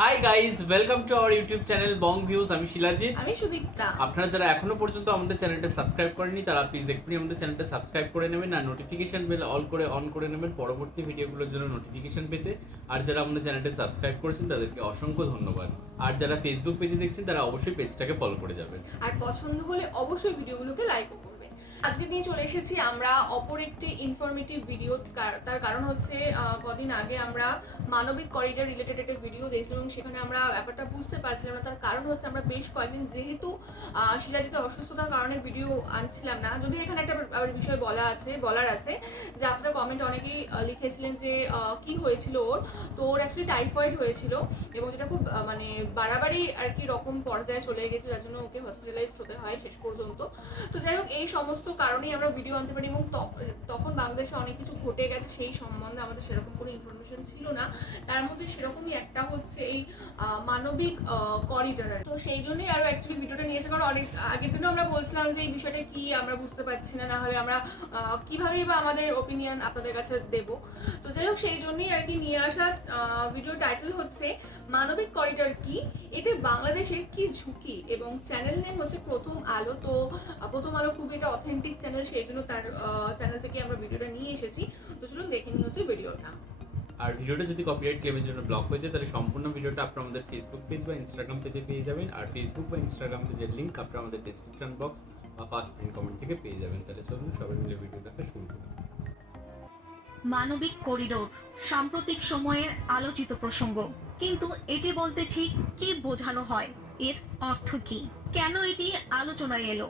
Hi guys, welcome to our YouTube channel Bong views. আমি শিলাজিৎ। আমি সুদীপ্তা। আপনারা যারা এখনো পর্যন্ত আমাদের চ্যানেলটা সাবস্ক্রাইব করেনি তারা প্লিজ এক্ষুনি আমাদের চ্যানেলটা সাবস্ক্রাইব করে নেবেন আর নোটিফিকেশন বেল অন করে নেবেন পরবর্তী ভিডিওগুলোর জন্য নোটিফিকেশন পেতে। আর যারা আমাদের চ্যানেলটা সাবস্ক্রাইব করেছেন তাদেরকে অসংখ্য ধন্যবাদ। আর যারা ফেসবুক পেজে দেখছেন তারা অবশ্যই পেজটাকে ফলো করে যাবেন আর পছন্দ হলে অবশ্যই ভিডিওগুলোকে লাইকও করবেন। আজকে নিয়ে চলে এসেছি আমরা অপর একটি ইনফরমেটিভ ভিডিও। তার কারণ হচ্ছে কদিন আগে আমরা মানবিক করিডর রিলেটেড একটা ভিডিও দেখছিলাম এবং সেখানে আমরা ব্যাপারটা বুঝতে পারছিলাম না। তার কারণ হচ্ছে আমরা বেশ কয়েকদিন যেহেতু শিলাজিতের অসুস্থতার কারণে ভিডিও আনছিলাম না। যদিও এখানে একটা বিষয় বলার আছে যে আপনারা কমেন্ট অনেকেই লিখেছিলেন যে কি হয়েছিল ওর। তো ওর অ্যাকচুয়ালি টাইফয়েড হয়েছিল এবং যেটা খুব মানে বাড়াবাড়ি আর কি রকম পর্যায়ে চলে গেছিল, যার জন্য ওকে হসপিটালাইজড হতে হয় শেষ পর্যন্ত। তো যাই হোক, এই সমস্ত কারণেই আমরা ভিডিও আনতে পারি এবং তখন বাংলাদেশে অনেক কিছু ঘটে গেছে, সেই সম্বন্ধে আমাদের সেরকম কোনো ইনফরমেশন ছিল না। তার মধ্যে সেরকমই একটা হচ্ছে এই মানবিক করিডর। তো সেই জন্যই আরো অ্যাকচুয়ালি ভিডিওটা নিয়েছে, কারণ অনেক আগের দিনও আমরা বলছিলাম যে এই বিষয়টা কি আমরা বুঝতে পারছি না, না হলে আমরা কিভাবে বা আমাদের ওপিনিয়ন আপনাদের কাছে দেব। তো যাই হোক, সেই জন্যই আর কি নিয়ে আসা। ভিডিও টাইটেল হচ্ছে মানবিক করিডর কি, এতে বাংলাদেশের কি ঝুঁকি, এবং চ্যানেল নেম হচ্ছে প্রথম আলো। তো প্রথম আলো খুব একটা অথেন্টিক চ্যানেল, সেই জন্য তার চ্যানেল থেকে আমরা ভিডিওটা নিয়ে এসেছি। তো চলুন দেখে নিই হচ্ছে ভিডিওটা। আর ভিডিওটা যদি কপিরাইট ক্লেমের জন্য ব্লক হয়ে যায় তাহলে সম্পূর্ণ ভিডিওটা আপনারা আমাদের ফেসবুক পেজ বা ইনস্টাগ্রাম পেজে পেয়ে যাবেন। আর ফেসবুক বা ইনস্টাগ্রাম পেজের লিঙ্ক আপনারা আমাদের ডেসক্রিপশন বক্স বা ফার্স্ট পিন কমেন্ট থেকে পেয়ে যাবেন। তাহলে চলুন সবাই মিলে ভিডিও দেখা শুরু করুন। মানবিক করিডোর সাম্প্রতিক সময়ের আলোচিত প্রসঙ্গ, কিন্তু এটি বলতে ঠিক কি বোঝানো হয়, এর অর্থ কি, কেন এটি আলোচনায় এলো?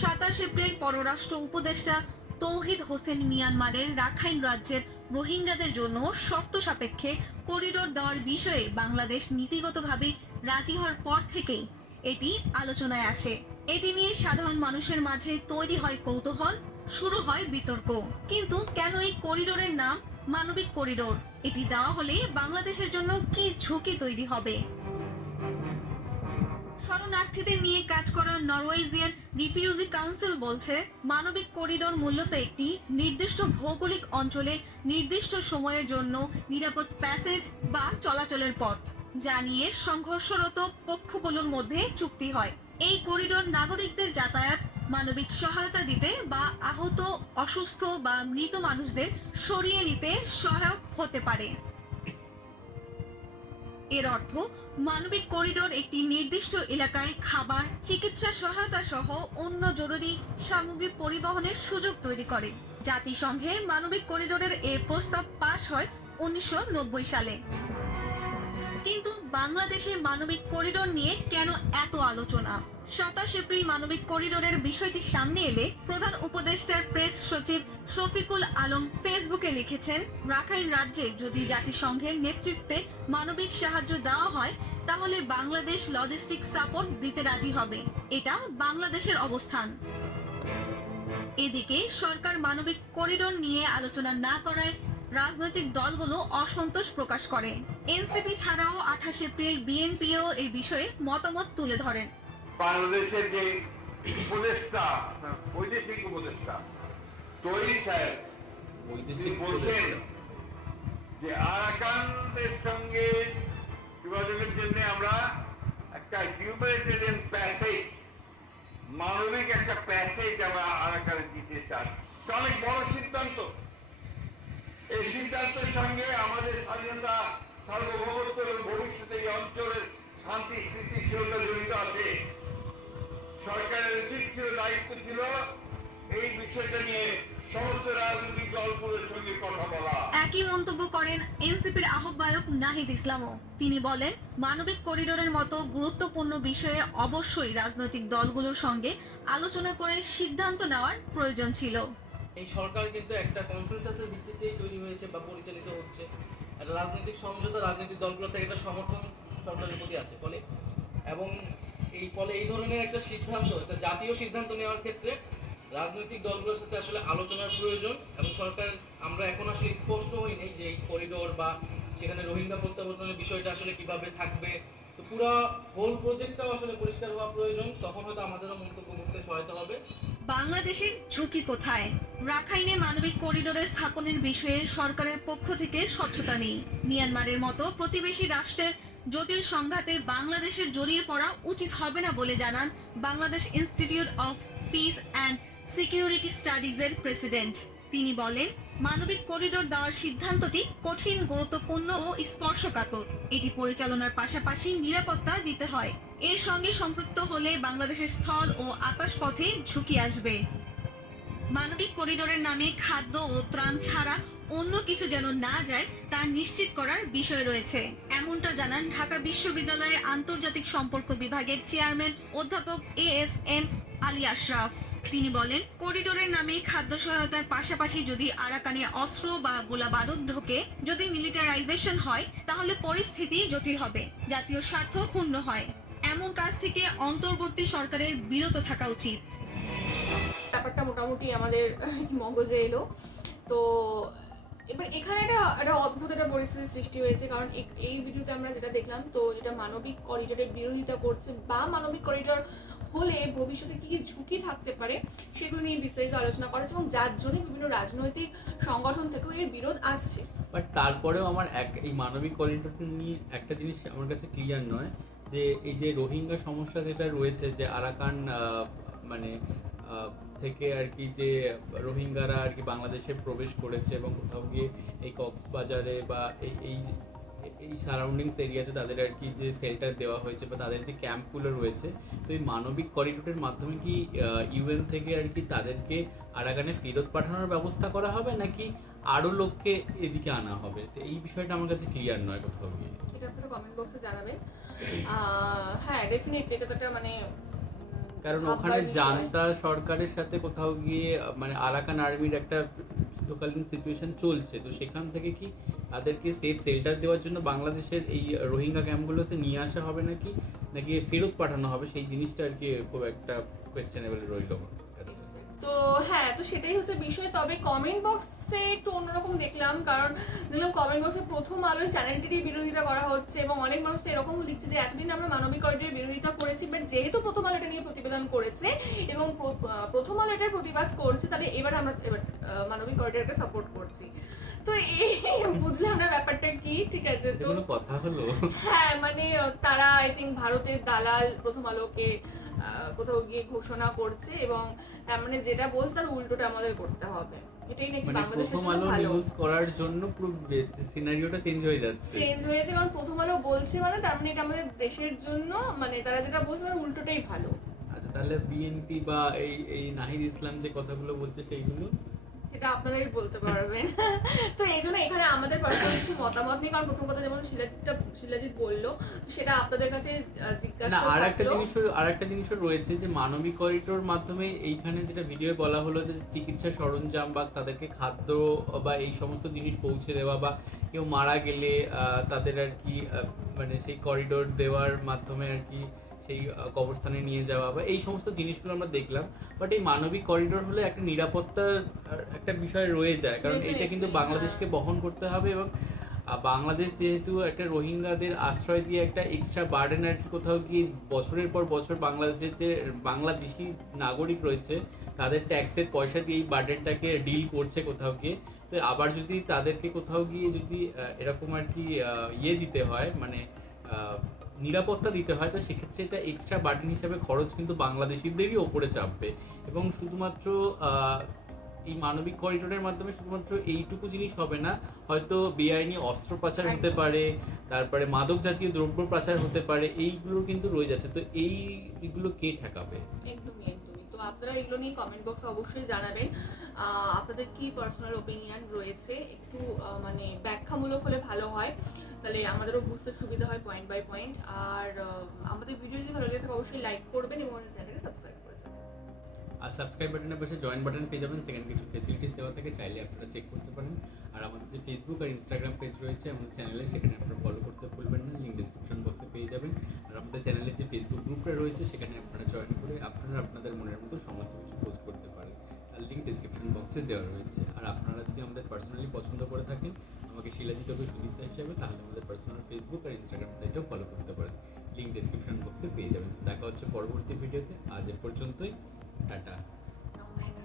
27 এপ্রিল পররাষ্ট্র উপদেষ্টা তৌহিদ হোসেন মিয়ানমারের রাখাইন রাজ্যের রোহিঙ্গাদের জন্য শর্ত সাপেক্ষে করিডোর দেওয়ার বিষয়ে বাংলাদেশ নীতিগতভাবে রাজি হওয়ার পর থেকেই এটি আলোচনায় আসে। এটি নিয়ে সাধারণ মানুষের মাঝে তৈরি হয় কৌতূহল, শুরু হয় বিতর্ক। কিন্তু কেন এই করিডোরের নাম মানবিক করিডোর? এটি দেওয়া হলে বাংলাদেশের জন্য কি ঝুঁকি তৈরি হবে? শরণার্থীদের নিয়ে কাজ করা নরওয়েজিয়ান রিফিউজি কাউন্সিল বলছে, মানবিক করিডোর মূলত একটি নির্দিষ্ট ভৌগোলিক অঞ্চলে নির্দিষ্ট সময়ের জন্য নিরাপদ প্যাসেজ বা চলাচলের পথ, যা নিয়ে সংঘর্ষরত পক্ষগুলোর মধ্যে চুক্তি হয়। এই করিডোর নাগরিকদের যাতায়াত, মানবিক সহায়তা দিতে বা আহত, অসুস্থ বা মৃত মানুষদের সরিয়ে নিতে সহায়ক হতে পারে। এর অর্থ, মানবিক করিডোর একটি নির্দিষ্ট এলাকায় খাবার, চিকিৎসা সহায়তা সহ অন্য জরুরি সামগ্রী পরিবহনের সুযোগ তৈরি করে। জাতিসংঘের মানবিক করিডোরের এ প্রস্তাব পাশ হয় 1990 সালে। কিন্তু বাংলাদেশে মানবিক করিডোর নিয়ে কেন এত আলোচনা? 27 এপ্রিল মানবিক করিডোরের বিষয়টি সামনে এলে প্রধান উপদেষ্টার প্রেস সচিব শফিকুল আলম ফেসবুকে লিখেছেন, রাখাইন রাজ্যে যদি জাতিসংঘের নেতৃত্বে মানবিক সাহায্য দেওয়া হয় তাহলে বাংলাদেশ লজিস্টিক সাপোর্ট দিতে রাজি হবে। এটা বাংলাদেশের অবস্থান। এদিকে সরকার মানবিক করিডোর নিয়ে আলোচনা না করায় রাজনৈতিক দলগুলো অসন্তোষ প্রকাশ করে। এনসিপি ছাড়াও 28 এপ্রিল বিএনপিও এই বিষয়ে মতামত তুলে ধরেন। বাংলাদেশের যে উপদেষ্টা, বৈদেশিক উপদেষ্টা তৈরি সাহেব বলছেন যে আরাকানদের সঙ্গে যোগাযোগের জন্য আমরা একটা হিউম্যানিটেরিয়ান প্যাসেজ, মানবিক একটা প্যাসেজ আমরা আরাকানে দিতে চাই। অনেক বড় সিদ্ধান্ত। এই সিদ্ধান্তের সঙ্গে আমাদের স্বাধীনতা, সার্বভৌমত্ব এবং ভবিষ্যতে এই অঞ্চলের শান্তি স্থিতিশীলতা জড়িত আছে। সরকারের উচিত ছিল, দায়িত্ব ছিল এই বিষয়টা নিয়ে সমস্ত রাজনৈতিক দলগুলোর সঙ্গে কথা বলা। একই মন্তব্য করেন এনসিপির আহ্বায়ক নাহিদ ইসলামও। তিনি বলেন, মানবিক করিডোরের মতো গুরুত্বপূর্ণ বিষয়ে অবশ্যই রাজনৈতিক দলগুলোর সঙ্গে আলোচনা করে সিদ্ধান্ত নেওয়ার প্রয়োজন ছিল। এই সরকার কিন্তু একটা কনসেনসাসের ভিত্তিতেই তৈরি হয়েছে বা পরিচালিত হচ্ছে। একটা রাজনৈতিক সমঝোতা, রাজনৈতিক দলগুলো থেকে একটা সমর্থন সরকারের প্রতি আছে ফলে, এবং এই ধরনের একটা সিদ্ধান্ত, একটা জাতীয় সিদ্ধান্ত নেওয়ার ক্ষেত্রে রাজনৈতিক দলগুলোর সাথে আসলে আলোচনার প্রয়োজন। এবং সরকার, আমরা এখন আসলে স্পষ্ট হইনি যে এই করিডোর বা সেখানে রোহিঙ্গা প্রত্যাবর্তনের বিষয়টা আসলে কিভাবে থাকবে। তো পুরো হোল প্রজেক্টটাও আসলে পরিষ্কার হওয়া প্রয়োজন, তখন হয়তো আমাদেরও মন্তব্য করতে সহায়তা হবে। বাংলাদেশের ঝুঁকি কোথায়? রাখাইনে মানবিক করিডোরের স্থাপনের বিষয়ে সরকারের পক্ষ থেকে স্বচ্ছতা নেই। মিয়ানমারের মতো প্রতিবেশী রাষ্ট্রের জটিল সংঘাতে বাংলাদেশের জড়িয়ে পড়া উচিত হবে না বলে জানান Bangladesh institute of peace and security স্টাডিজের প্রেসিডেন্ট। তিনি বলেন, মানবিক করিডোর দেওয়ার সিদ্ধান্তটি কঠিন, গুরুত্বপূর্ণ ও স্পর্শকাতর। এটি পরিচালনার পাশাপাশি নিরাপত্তা দিতে হয়। এর সঙ্গে সম্পৃক্ত হলে বাংলাদেশের স্থল ও আকাশ পথে ঝুঁকি আসবে। মানবিক করিডোরের নামে খাদ্য ও ত্রাণ ছাড়া অন্য কিছু যেন না যায় তা নিশ্চিত করার বিষয় রয়েছে, এমনটা জানান ঢাকা বিশ্ববিদ্যালয়ের আন্তর্জাতিক সম্পর্ক বিভাগের চেয়ারম্যান অধ্যাপক ASM আলী আশরাফ। তিনি বলেন, করিডোরের নামে খাদ্য সহায়তার পাশাপাশি যদি আরাকানে অস্ত্র বা গোলাবারুদ ঢোকে, যদি মিলিটারাইজেশন হয়, তাহলে পরিস্থিতি জটিল হবে, জাতীয় স্বার্থ ক্ষুণ্ণ হয়। এমন কাজ থেকে অন্তর্বর্তী সরকারের বিরত থাকা উচিত। ব্যাপারটা মোটামুটি আমাদের মগজে এলো। তো এবার এখানে একটা অদ্ভুত একটা পরিস্থিতির সৃষ্টি হয়েছে, কারণ এই ভিডিওতে আমরা যেটা দেখলাম, তো যেটা মানবিক করিডোরের বিরোধিতা করছে বা মানবিক করিডোর হলে ভবিষ্যতে কি কি ঝুঁকি থাকতে পারে সেগুলো নিয়ে বিস্তারিত আলোচনা করা হচ্ছে, এবং যার জন্য বিভিন্ন রাজনৈতিক সংগঠন থেকেও এর বিরোধ আসছে। বাট তারপরেও আমার এই মানবিক করিডোরটা নিয়ে একটা জিনিস আমার কাছে ক্লিয়ার নয়, যে এই যে রোহিঙ্গা সমস্যা যেটা রয়েছে, যে আরাকান মানে থেকে আর কি যে রোহিঙ্গারা আর কি বাংলাদেশে প্রবেশ করেছে এবং কোথাও গিয়ে এই কক্সবাজারে বা এই এই সারাউন্ডিংস এরিয়াতে তাদের আর কি যে শেল্টার দেওয়া হয়েছে বা তাদের যে ক্যাম্পগুলো রয়েছে, তো এই মানবিক করিডোরের মাধ্যমে কি UN থেকে আর কি তাদেরকে আরাকানে ফেরত পাঠানোর ব্যবস্থা করা হবে, নাকি আরও লোককে এদিকে আনা হবে? তো এই বিষয়টা আমার কাছে ক্লিয়ার নয় কোথাও গিয়ে। এটা আপনারা কমেন্ট বক্সে জানাবেন। হ্যাঁ, ডেফিনেটলি এটা তো একটা মানে কারণ ওখানে জান্তা সরকারের সাথে কোথাও গিয়ে মানে আরাকান আর্মির একটা যুদ্ধকালীন সিচুয়েশন চলছে, তো সেখান থেকে কি তাদেরকে সেফ শেল্টার দেওয়ার জন্য বাংলাদেশের এই রোহিঙ্গা ক্যাম্পগুলোতে নিয়ে আসা হবে নাকি ফেরত পাঠানো হবে, সেই জিনিসটা আর কি খুব একটা কোয়েশ্চেনেবল রইল। তো হ্যাঁ, তো সেটাই হচ্ছে বিষয়। তবে কমেন্ট বক্সে একটু অন্যরকম দেখলাম, কারণ দেখলাম কমেন্ট বক্সে প্রথম আলোয় চ্যানেলটিরই বিরোধিতা করা হচ্ছে, এবং অনেক মানুষ তো এরকম লিখছে যে এতদিন আমরা মানবিক করিডোরের বিরোধিতা করেছি, বাট যেহেতু প্রথম আলো এটা নিয়ে প্রতিবেদন করেছে এবং প্রথম আলো এটার প্রতিবাদ করছে, তাহলে এবার মানবিক করিডোরকে সাপোর্ট করছি। তো এই বুঝলাম না ব্যাপারটা কি। ঠিক আছে, তো কথা হলো। হ্যাঁ, মানে তারা আই থিঙ্ক ভারতের দালাল প্রথম আলোকে কোথাও গিয়ে ঘোষণা করছে, এবং তার মানে যেটা বলছে তার উল্টোটা আমাদের করতে হবে, এটাই নাকি মানে বাংলাদেশের প্রথম জন্য আলো ভালো। নিউজ করার জন্য পুরো সিনারিওটা চেঞ্জ হয়ে যাচ্ছে। চেঞ্জ হয়েছে, কারণ প্রথম আলো বলছে মানে তার মানে এটা আমাদের দেশের জন্য, মানে তারা যেটা বলছে তার উল্টোটাই ভালো। আচ্ছা, তাহলে বিএনপি বা এই নাহিদ ইসলাম যে কথাগুলো বলছে সেইগুলো সেটা আপনারাই বলতে পারবেন। তো এই জন্য এখানে আমাদের পার্সোনাল কিছু মতামত নেই, কারণ প্রথম কথা যেমন শিলাজিৎ বললো, সেটা আপনাদের কাছে জিজ্ঞাসা। না, আরেকটা জিনিসও রয়েছে, যে মানবিক করিডোর মাধ্যমে এইখানে যেটা ভিডিও বলা হলো যে চিকিৎসা সরঞ্জাম বা তাদেরকে খাদ্য বা এই সমস্ত জিনিস পৌঁছে দেওয়া, বা কেউ মারা গেলে তাদের আর কি মানে সেই করিডোর দেওয়ার মাধ্যমে আর কি সেই কবরস্থানে নিয়ে যাওয়া বা এই সমস্ত জিনিসগুলো আমরা দেখলাম। বাট এই মানবিক করিডোর হলে একটা নিরাপত্তার একটা বিষয় রয়ে যায়, কারণ এটা কিন্তু বাংলাদেশকে বহন করতে হবে, এবং বাংলাদেশ যেহেতু একটা রোহিঙ্গাদের আশ্রয় দিয়ে একটা এক্সট্রা বার্ডেন আর কি কোথাও গিয়ে বছরের পর বছর বাংলাদেশের যে বাংলাদেশি নাগরিক রয়েছে তাদের ট্যাক্সের পয়সা দিয়ে এই বার্ডেনটাকে ডিল করছে কোথাও গিয়ে। তো আবার যদি তাদেরকে কোথাও গিয়ে যদি এরকম আর কি দিতে হয়, মানে নিরাপত্তা দিতে হয়, তো সেক্ষেত্রে এটা এক্সট্রা বার্ডেন হিসাবে খরচ কিন্তু বাংলাদেশিদেরই ওপরে চাপবে। এবং শুধুমাত্র এই মানবিক করিডোরের মাধ্যমে শুধুমাত্র এইটুকু জিনিস হবে না, হয়তো বেআইনি অস্ত্র পাচার হতে পারে, তারপরে মাদক জাতীয় দ্রব্য পাচার হতে পারে, এইগুলো কিন্তু রয়ে যাচ্ছে। তো এইগুলো কে ঠেকাবে? একদমই। তো আপনারা এগুলো নিয়ে কমেন্ট বক্সে অবশ্যই জানাবেন আপনাদের কি পার্সোনাল ওপিনিয়ন রয়েছে, একটু মানে ব্যাখ্যামূলক হলে ভালো হয়, তাহলে আমাদেরও বুঝতে সুবিধা হয় পয়েন্ট বাই পয়েন্ট। আর আমাদের ভিডিও যদি ভালো লাগে থাকে অবশ্যই লাইক করবেন এবং চ্যানেলকে সাবস্ক্রাইব করে যাবেন। আর সাবস্ক্রাইব বাটনের পাশে জয়েন বাটন পেয়ে যাবেন, সেখানে কিছু ফেসিলিটিস দেওয়া থাকে, চাইলে আপনারা চেক করতে পারেন। আর আমাদের যে ফেসবুক আর ইনস্টাগ্রাম পেজ রয়েছে আমাদের চ্যানেলে, সেখানে আপনারা ফলো করতে ভুলবেন না, লিঙ্ক ডিসক্রিপশন বক্সে পেয়ে যাবেন। আর আমাদের চ্যানেলের যে ফেসবুক গ্রুপটা রয়েছে সেখানে আপনারা জয়েন করে আপনারা আপনাদের মনের মতো সমস্ত কিছু পোস্ট করতে পারেন, তার লিঙ্ক ডিসক্রিপশন বক্সে দেওয়া রয়েছে। আর আপনারা যদি আমাদের পার্সোনালি পছন্দ করে থাকেন আমাকে শিলাজিৎ সুদীপ্তা হিসাবে, তাহলে আমাদের পার্সোনাল ফেসবুক আর ইনস্টাগ্রাম সাইটেও ফলো করতে পারেন। লিঙ্ক ডেসক্রিপশন বক্সে পেয়ে যাবেন। দেখা হচ্ছে পরবর্তী ভিডিওতে, আজ এ পর্যন্তই, টাটা। নমস্কার।